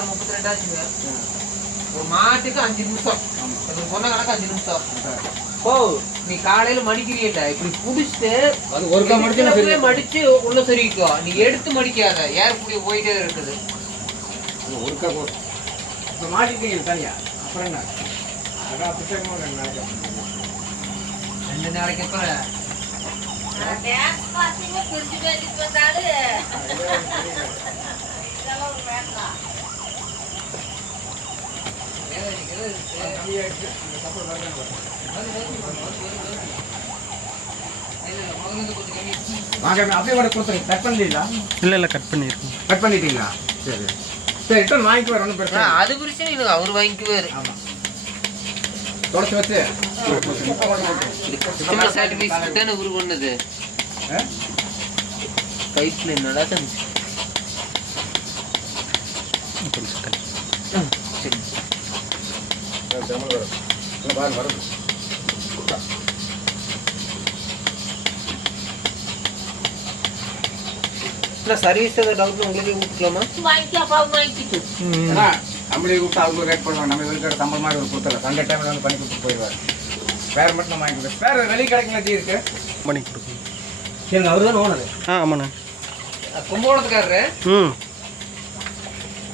கால் 32 ஆச்சுங்க. ஒரு மாட்டுக்கு 5 நிமிஷம். சொன்ன கணக்கு 5 நிமிஷம். ஓ நீ காலையில மடிக்கிறீல்ல இப்படி புடிச்சிட்டு அது ஒருக்கா மடிச்சு உள்ள சொருகிக்கோ. நீ எடுத்து மடிக்காத ஏறக்கூடிய போயிட்டே இருக்குது. ஒருக்கா இப்போ மாட்டிட்டீங்க தனியா அப்புறம் என்ன அதான் புத்தகமா 2 நாளைக்கு அப்புறம் அப்படியே கூட கொடுத்துருங்க. கட் பண்ணீங்களா? இல்லை கட் பண்ணியிருக்கோம். கட் பண்ணிட்டீங்களா? சரி சரி ரிட்டர்ன் வாங்கிக்குவார். ஒன்றும் பிரச்சனை அது பிரச்சனை இல்லை. அவர் வாங்கிக்குவார். ஆமாம் தொடச்சி வச்சு சர்டிஃபிகேட் தானே உரு பண்ணது. கைப்பில் என்னடா தம்பி சர்வீஸ் டவுட் உங்களுக்கு கொடுக்கலாமா? நம்மளே கூப்பிட்டு அவங்க ரேட் பண்ணுவாங்க. நம்ம இருக்கிற சம்பளம் மாதிரி ஒரு கொடுத்துடலாம். சண்டே டைமில் வந்து பண்ணி கொடுத்து போயிடுவார். வேறு மட்டும் நம்ம வாங்கி கொடுப்போம். வேறு வெளியே கிடைக்கலாம் ஜி இருக்கு பண்ணி கொடுக்கும். சரிங்க அவர் தான் ஓனர். ஆமாண்ணா கும்பகோணத்துக்காரரு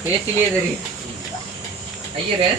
பேச்சிலேயே தெரியும் ஐயரு.